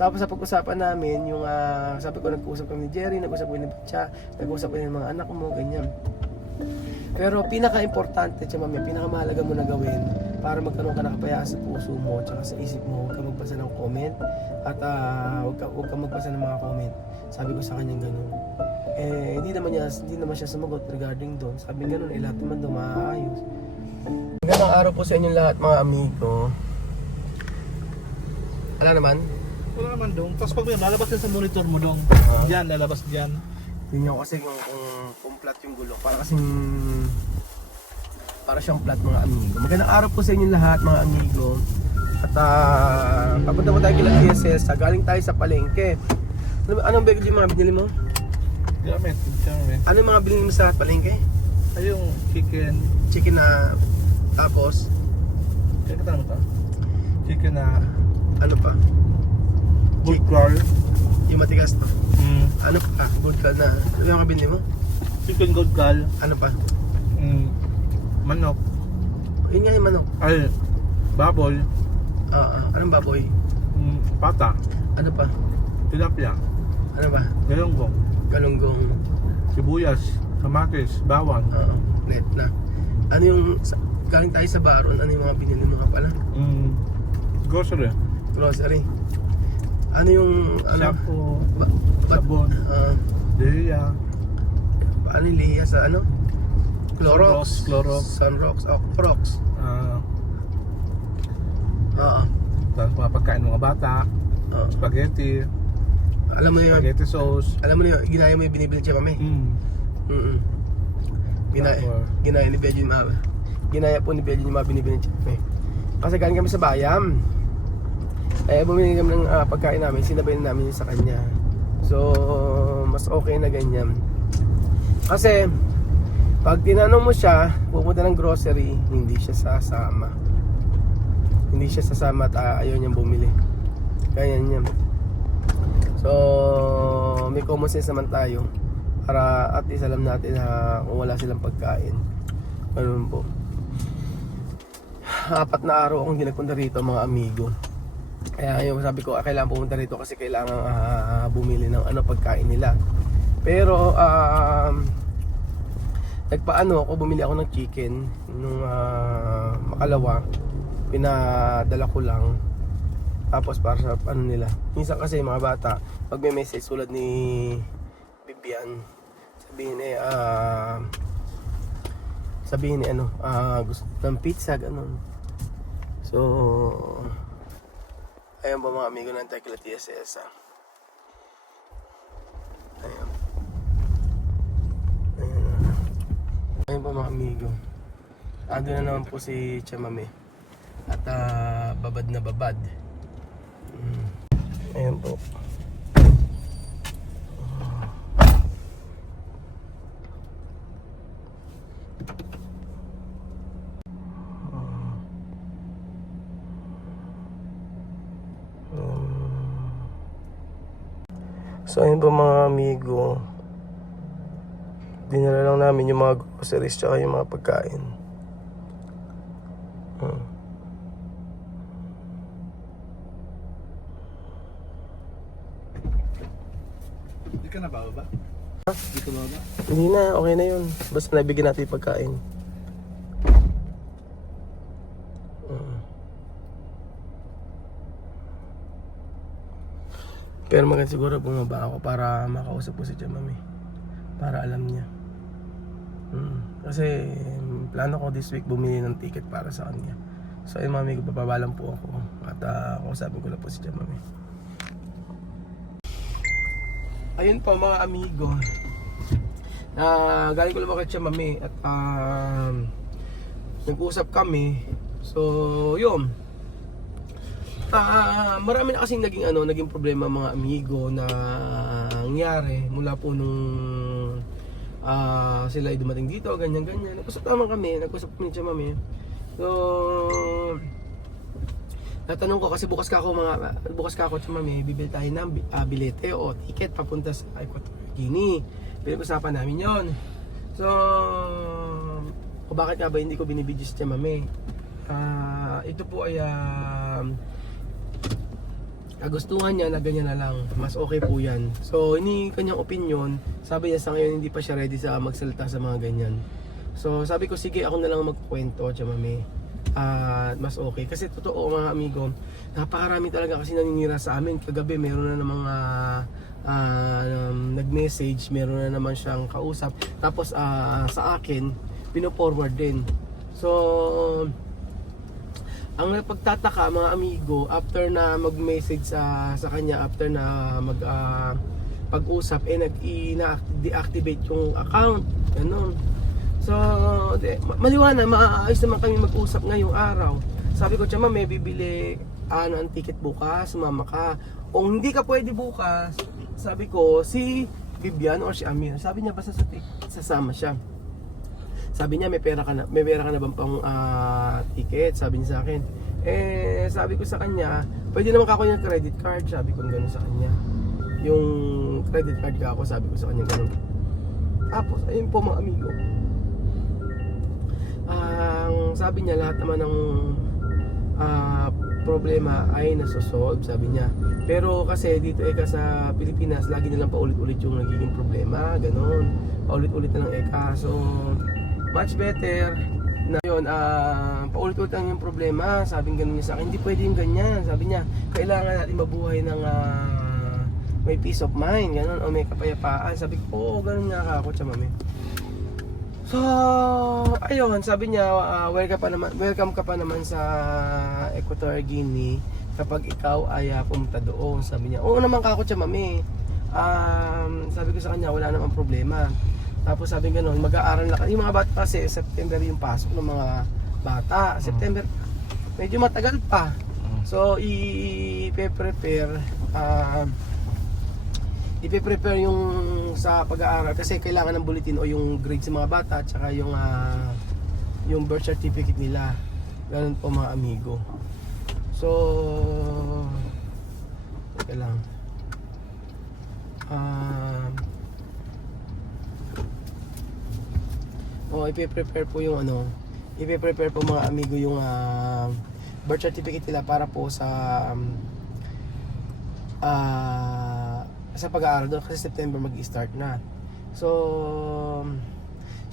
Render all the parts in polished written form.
Tapos sa pag-usapan namin, yung sabi ko, nag-usap kami ni Jerry, nag-usap kami ni Batcha, nag-usap kami ng mga anak mo, ganyan. Pero pinaka-importante, mami, pinakamahalaga mo na gawin para magkaroon ka ng kapayaan sa puso mo at sa isip mo, huwag ka magbasa ng comment at huwag ka magbasa ng mga comment. Sabi ko sa kanya ganun. Hindi naman siya sumagot regarding doon. Sabi ganun, lahat naman doon maayos. Magandang araw po sa inyong lahat, mga amigo. Wala naman? Wala naman dong. Tapos pag may lalabas din sa monitor mo dong. Diyan, lalabas diyan. Tingnan ko kasi kung flat yung gulo. Para siyang flat, mga amigo. Magandang araw po sa inyong lahat, mga amigo. At papunta po tayo kila TSS. Galing tayo sa palengke. Anong bag yung mga binili mo? Gamit. Ano yung mga binili mo sa palengke? Ay yung chicken. Chicken na tapos? Kaya ka mo to? Chicken na Ano pa? good girl. Yung matigas to? Ano pa? Good ka na. Ano yung mga binili mo? Chicken good girl. Ano pa? Manok. Yun nga yung manok. Ay, baboy. Anong baboy? Pata. Ano pa? Tilapia. Ano ba? Galunggong. Galunggong. Sibuyas. Kamatis. Bawang. Net na. Ano yung galing tayo sa baron? Ano yung mga binili mo nga pala? Grocery. Grocery. Ano yung Shampoo. sabon? Deya. Paano yung liya sa ano? Clorox. Sunrox. Clorox. Tapos mga pagkain ng mga bata. Spaghetti. Alam mo yun. Spaghetti sauce. Alam mo yun, ginaya mo yung binibili siya mami. Ginaya ni Bejo yung mga. Ginaya po ni Bejo yung mga binibili siya mami. Kasi galing kami sa bayan. Bumili kami ng pagkain namin, sinabay na namin yun sa kanya. So, mas okay na ganyan. Kasi, pag tinanong mo siya, pupunta ng grocery, hindi siya sasama. Hindi siya sasama at ayaw niyang bumili. Kaya niya. So, may common sense naman tayo. Para at least alam natin kung wala silang pagkain. Ganun po. 4 na araw akong hindi nagpunta rito, mga amigo. Kaya yung sabi ko, kailangan pumunta rito kasi kailangan bumili ng pagkain nila. Pero bumili ako ng chicken nung makalawa. Pinadala ko lang. Tapos para sa nila. Minsan kasi mga bata, pag may message tulad ni Bibian, sabihin gusto ng pizza, ganun. So, ayun ba mga amigo ng Tekla TSS. Ayun ba mga amigo. Ando na naman po si Chamame. At babad na babad. Ayun po. So ayun po mga amigo, dinala lang namin yung mga groceries tsaka yung mga pagkain. Hindi ka na bababa? Hindi ka bababa? Hindi na, okay na yun. Basta nabigyan natin yung pagkain. Pero maganda siguro bumaba ako para makausap ko si Chamame. Para alam niya. Kasi plano ko this week bumili ng ticket para sa kanya. So ayun mga amigo, papabalan po ako. At kausapin ko na po si Chamame. Ayun po mga amigo. Galing ko lang kay Chamame at nag-usap kami. So yun. Marami na kasing naging problema mga amigo na nangyari mula po nung sila ay dumating dito, ganyan. Nag-usap naman kami ni Chamame. So, natanong ko kasi bukas ka ako Chamame, bibili tayo ng bilete o ticket papunta sa Equatorial Guinea. Pinag-usapan namin yon. So, bakit nga ba hindi ko binibidyo si Chamame? Ito po ay kagustuhan niya na ganyan na lang, mas okay po yan. So, ini kanyang opinion, sabi niya sa ngayon hindi pa siya ready sa magsalita sa mga ganyan. So, sabi ko, sige, ako na lang magkwento, Chamame. Mas okay. Kasi totoo mga amigo, napakarami talaga kasi naninira sa amin. Kagabi, meron na namang nag-message, meron na naman siyang kausap. Tapos, sa akin, pino-forward din. So, ang nagpagtataka mga amigo, after na mag-message sa kanya, after na pag-usap, nag-deactivate yung account. Ganun. So, maliwanag, maayos naman kami mag-usap ngayong araw. Sabi ko, Chama, may bibili ang ticket bukas, sumama ka. Kung hindi ka pwede bukas, sabi ko, si Vivian or si Amir, sabi niya basta sasama siya. Sabi niya, may pera ka na bang pang ticket? Sabi niya sa akin. Sabi ko sa kanya, pwede naman ka ako yung credit card. Sabi ko gano'n sa kanya. Yung credit card ka ako, sabi ko sa kanya gano'n. Tapos, ayun po mga amigo. Sabi niya, lahat naman ng problema ay nasosolve, sabi niya. Pero kasi dito sa Pilipinas, lagi nilang paulit-ulit yung nagiging problema. Gano'n. Paulit-ulit na lang So, much better na yun, paulit-ulit lang yung problema. Sabi ganun niya sa akin, hindi pwede yung ganyan. Sabi niya, kailangan natin mabuhay ng may peace of mind, ganun, o may kapayapaan. Sabi ko, oo, ganun nga ako, Chamame. So, ayun, sabi niya, welcome ka pa naman sa Equatorial Guinea kapag ikaw ay pumunta doon. Sabi niya, oo naman ka ako, Chamame. Sabi ko sa kanya, wala namang problema. Tapos sabi gano'n, mag-aaral na yung mga bata kasi September yung pasok ng mga bata. September, medyo matagal pa. So, i-prepare yung sa pag-aaral kasi kailangan ng bulletin o yung grades ng mga bata at saka yung birth certificate nila. Ganun po mga amigo. So, teka lang. I-prepare po yung i-prepare po mga amigo yung birth certificate nila para po sa pag-aaral doon kasi September mag-i-start na. So,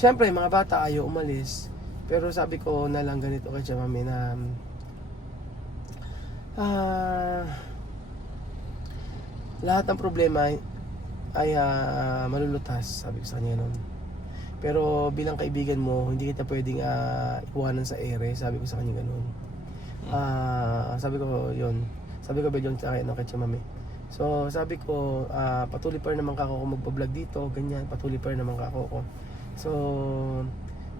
syempre mga bata ayaw umalis. Pero sabi ko na lang ganito kay Chamame na lahat ng problema ay malulutas, sabi ko sa kanya noon. Pero bilang kaibigan mo, hindi kita pwedeng iwanan sa ere, sabi ko sa kanya ganun. Sabi ko yun. Sabi ko ba yun sa akin, kay Chamame. So sabi ko, patuloy pa rin naman ako magpa-vlog dito, ganyan, patuloy pa rin naman ako. So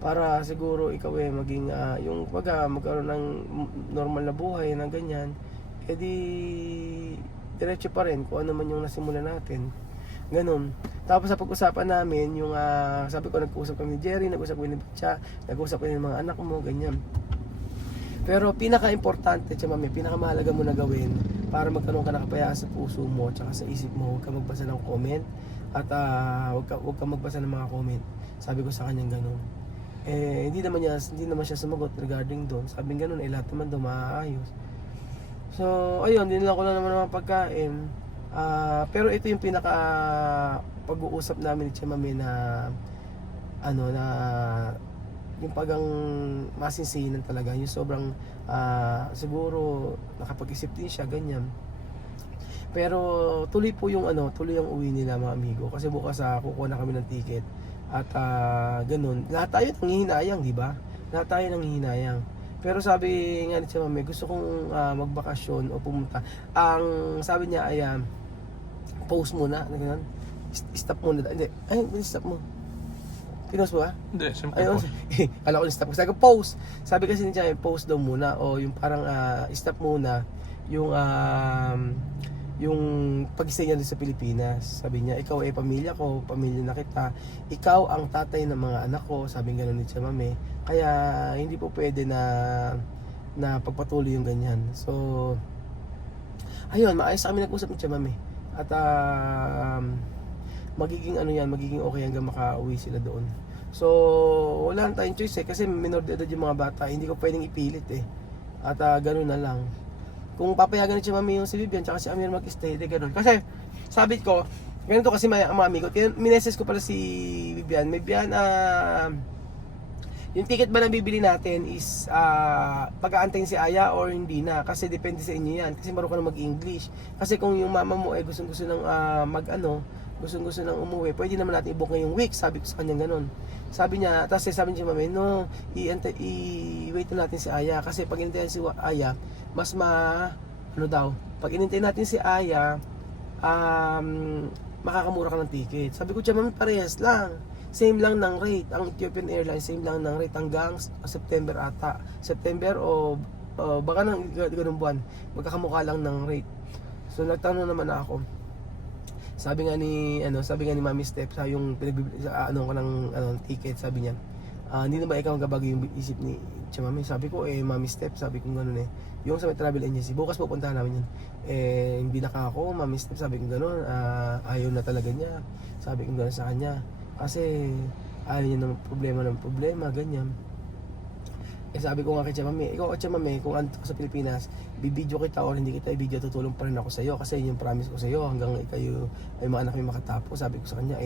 para siguro ikaw maging yung magkaroon ng normal na buhay na ganyan, edi diretso pa rin kung ano man yung nasimulan natin. Ganun. Tapos sa pag-usapan namin, yung sabi ko, nag-usap kami ni Jerry, nag-usap kami ni Bitcha, nag-usap kami ng mga anak mo, ganyan. Pero pinaka-importante, Chamame, pinaka-mahalaga mo na gawin para magkaroon ka ng kapayaan sa puso mo at sa isip mo, huwag ka magbasa ng comment at huwag ka magbasa ng mga comment. Sabi ko sa kanya ganun. Hindi naman siya sumagot regarding doon. Sabi ganun, lahat naman daw maayos. So, ayun, dinala ko lang naman ng pagkain. Pero ito yung pinaka pag-uusap namin ni Chamame na na yung pagang masinsinan talaga, yung sobrang siguro nakapag-isip din siya ganyan. Pero tuloy po yung tuloy ang uwi nila mga amigo kasi bukas kukuha na kami ng ticket at ganun. Lahat tayo nanghihinayang, di ba? Lahat tayo nanghihinayang. Pero sabi nga ni Chamame, gusto kong magbakasyon o pumunta. Ang sabi niya ay post muna, ganun. Stop muna. Hindi, stop mo. Pinost mo ba? Hindi, simple Ayun, po. kala ko stop. Sabi ko post. Sabi kasi niya, post daw muna o yung parang stop muna yung pag-stay niya sa Pilipinas. Sabi niya, ikaw ay pamilya ko, pamilya na kita. Ikaw ang tatay ng mga anak ko, sabi gano'n ni Chamame. Kaya hindi po pwede na pagpatuloy yung ganyan. So, ayun, maayos kami nag-usap ni Chamame. At magiging magiging okay hanggang makauwi sila doon. So, wala na tayong choice kasi minor de edad yung mga bata, hindi ko pwedeng ipilit At gano'n na lang. kung papayagan ni Mami yung si Vivian tsaka si Amir mag-stay, di ganun. Kasi, sabi ko, ganito kasi mga amigo, mineses ko pala si Vivian. Vivian, yung ticket ba na bibili natin is pag-aantayin si Aya or hindi na, kasi depende sa inyo yan, kasi marunong ka na mag-English. Kasi kung yung mama mo ay gustong-gusto ng gustong-gusto nang umuwi, pwede naman natin i-book ngayong week, sabi ko sa kanya ganun. Sabi niya, tapos sabi niya Mami, no, i-wait na natin si Aya, kasi pag inintay si Aya, mas pag inintay natin si Aya, makakamura ka ng ticket. Sabi ko, Mami, parehas lang. Same lang ng rate. Ang Ethiopian Airlines, same lang ng rate hanggang September ata. September o baka nang ganung buwan. Magkakamukha lang ng rate. So nagtanong naman ako. Sabi nga ni Mami Steph sa yung ticket, sabi niya, hindi na ba ikaw gabago yung isip ni Mami? Sabi ko, Mami Steph, sabi ko gano'n yung sa may travel agency, bukas pupuntahan namin yun. Hindi na ako, Mami Steph, sabi ko gano'n, ayaw na talaga niya. Sabi ko gano'n sa kanya. Kasi ayaw niya ng problema, ganyan. Sabi ko nga kay Mami, ikaw Mami, kung andito ka sa Pilipinas, bibidyo kita o hindi kita i-video, tutulong pa rin ako sa iyo kasi yun yung promise ko sa iyo hanggang kayo ay mga anak mo makatapos. Sabi ko sa kanya,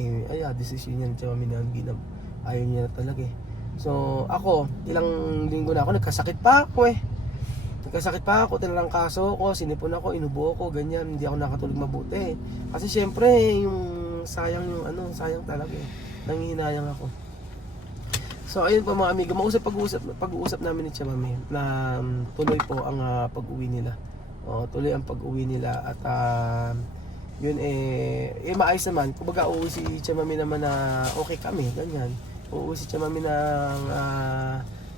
decision niya Mami na hindi na ayaw niya na talaga eh. So ako, ilang linggo na ako, nagkasakit pa ako tinarangkaso ko, sinipon ako, inubo ako, ganyan, hindi ako nakatulog mabuti. Kasi syempre, sayang talaga eh. Nanghihinayang ako. So ayun po mga amigo, pag-uusap namin ni Mami na tuloy po ang pag-uwi nila. Tuloy ang pag-uwi nila at yun maayos naman. Kumbaga uuwi si Mami naman na okay kami, ganyan. Uuwi si Mami na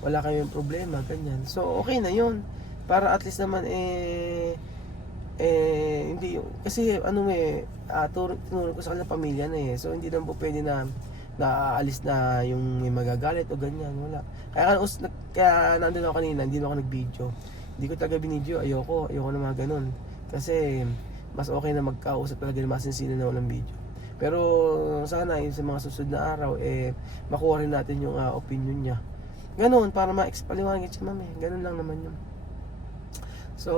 wala kaming problema, ganyan. So okay na yun. Para at least naman hindi kasi tinuro ko sa kanila pamilya na eh. So hindi naman po pwede na naaalis na yung may magagalit o ganyan, wala. Kaya nandun ako kanina, hindi na ako nag-video. Hindi ko talaga binidyo, ayoko na mga ganun. Kasi mas okay na magkausap talaga ng masinsino na walang video. Pero sana yung sa mga susunod na araw makuha rin natin yung opinion niya. Ganun, para ma-expaliwanag si Mami. Ganun lang naman yun. So,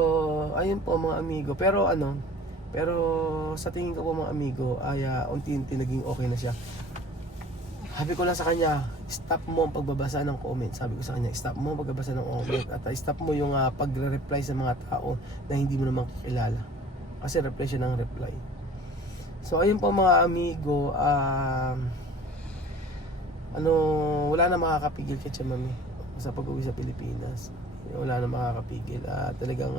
ayun po mga amigo. Pero sa tingin ko po mga amigo, unti-unti naging okay na siya. Sabi ko lang sa kanya, stop mo ang pagbabasa ng comment. Sabi ko sa kanya, stop mo ang pagbabasa ng comment. At stop mo yung pagre-reply sa mga tao na hindi mo naman kakilala. Kasi reply siya ng reply. So, ayun po mga amigo, wala na makakapigil kay Mami sa pag-uwi sa Pilipinas. Wala na makakapigil. Talagang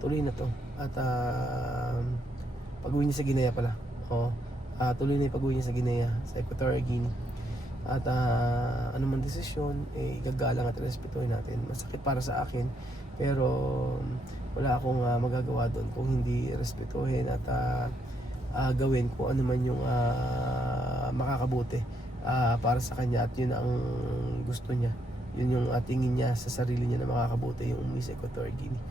tuloy na to. At pag-uwi niya sa Guinea pala. Tuloy na yung pag-uwi niya sa Guinea, sa Equatorial Guinea. At anumang desisyon, igagalang at respetuhin natin. Masakit para sa akin, pero wala akong magagawa doon kung hindi respetuhin at gawin kung ano man yung makakabuti para sa kanya at yun ang gusto niya. Yun yung tingin niya sa sarili niya na makakabuti yung Miss Equatorial Guinea.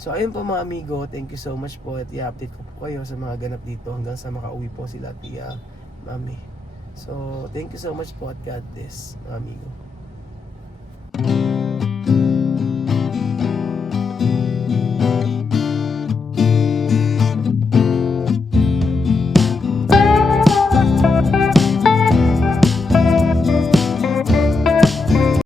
So ayun po mga amigo, thank you so much po at i-update ko po kayo sa mga ganap dito hanggang sa makauwi po sila at Mami. So thank you so much po at God bless mga amigo.